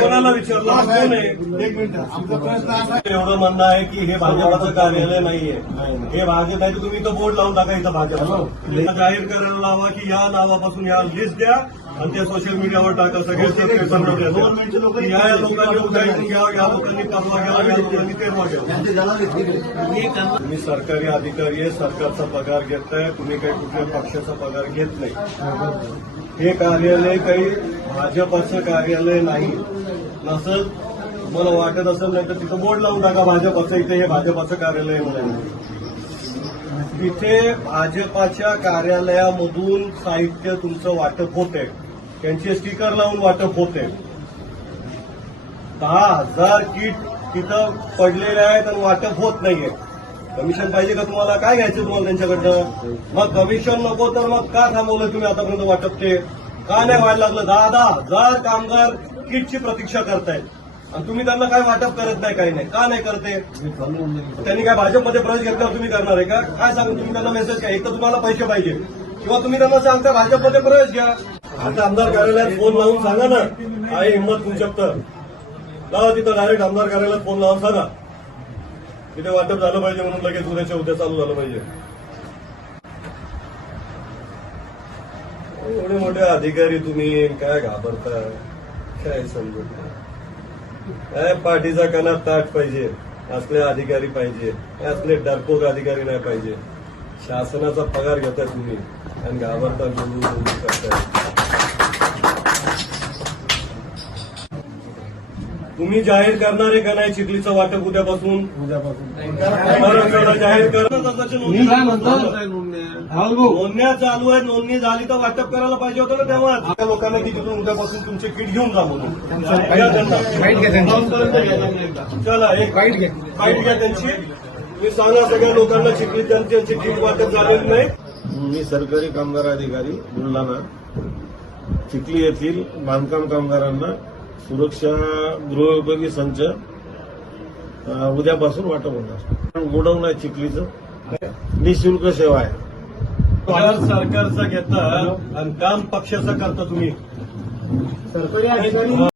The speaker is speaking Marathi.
कोणाला विचारलं कोण आहे? एक मिनिट, आमचा प्रश्न असा आहे. एवढं म्हणणं आहे की हे भाजपाचं कार्यालय नाहीये. हे भाजप नाही तर तुम्ही इथं बोर्ड लावून टाका इथं भाजप जाहीर करायला लावा की या नावापासून या लिस्ट द्या आणि ते सोशल मीडियावर टाका. गव्हर्नमेंटचे लोक सगळ्या या लोकांनी उद्या घ्या, या लोकांनी परवा घ्या, या लोकांनी तेरवा घ्या. त्यांचे जनादेश तुम्ही सरकारी अधिकारी आहे, सरकारचा पगार घेताय, तुम्ही काही कुठल्या पक्षाचा पगार घेत नाही. हे कार्यालय काही भाजपाचं कार्यालय नाही. नसं तुम्हाला वाटत असेल नाही तर तिथं बोर्ड लावून टाका भाजपाचं इथे हे भाजपाचं कार्यालय म्हणून. तिथे भाजपाच्या कार्यालयामधून साहित्य तुमचं वाटप होते, त्यांचे स्टिकर लावून वाटप होते. 10,000 किट तिथं पडलेले आहेत आणि वाटप होत नाहीये. कमिशन पाहिजे का तुम्हाला? काय घ्यायचं तुम्हाला त्यांच्याकडनं? मग कमिशन नको तर मग का थांबवलं तुम्ही आतापर्यंत वाटप? ते का नाही व्हायला लागलं? 10,000 कामगार किटची प्रतीक्षा करतायत आणि तुम्ही त्यांना काय वाटप करत नाही, काही नाही. का नाही करते? त्यांनी काय भाजपमध्ये प्रवेश घेतल्यावर तुम्ही करणार आहे का? काय सांगू तुम्ही त्यांना मेसेज काय? एक तर तुम्हाला पैसे पाहिजे किंवा तुम्ही त्यांना सांगता भाजपमध्ये प्रवेश घ्या. आता आमदार कार्यालयात फोन लावून सांगा ना, आहे हिंमत तुमच्यात तर लावा तिथं डायरेक्ट आमदार कार्यालयात फोन लावून सांगा तिथे वाटप झालं पाहिजे म्हणून लगेच उद्याच्या उद्या चालू झालं पाहिजे. एवढे मोठे अधिकारी तुम्ही काय घाबरता? काय समजत नाही. काय पाठीचा कणात ताट पाहिजे असले अधिकारी पाहिजे, असले डरपोक अधिकारी नाही पाहिजे. शासनाचा पगार घेताय तुम्ही आणि घाबरता बोलून करताय. तुम्ही जाहीर करणार आहे का नाही चिखलीचं वाटप उद्यापासून? महाराष्ट्राला जाहीर करणं नोंदण्या चालू आहेत. नोंदणी झाली तर वाटप करायला पाहिजे होतं ना तेव्हा. त्या लोकांना की तिथून उद्यापासून तुमचे किट घेऊन जा म्हणून. चला एक फाईट घ्या त्यांची. तुम्ही सांगा सगळ्या लोकांना चिखली त्यांचे किट वाटप झालेलं नाही. मी सरकारी कामगार अधिकारी बुलढाणा चिखली येथील बांधकाम कामगारांना सुरक्षा गृहोपयोगी संच उद्यापासून वाटप होणार. गोडाऊन आहे चिखलीचं, निःशुल्क सेवा आहे. सरकारचं घेता आणि काम पक्षाचं करता तुम्ही.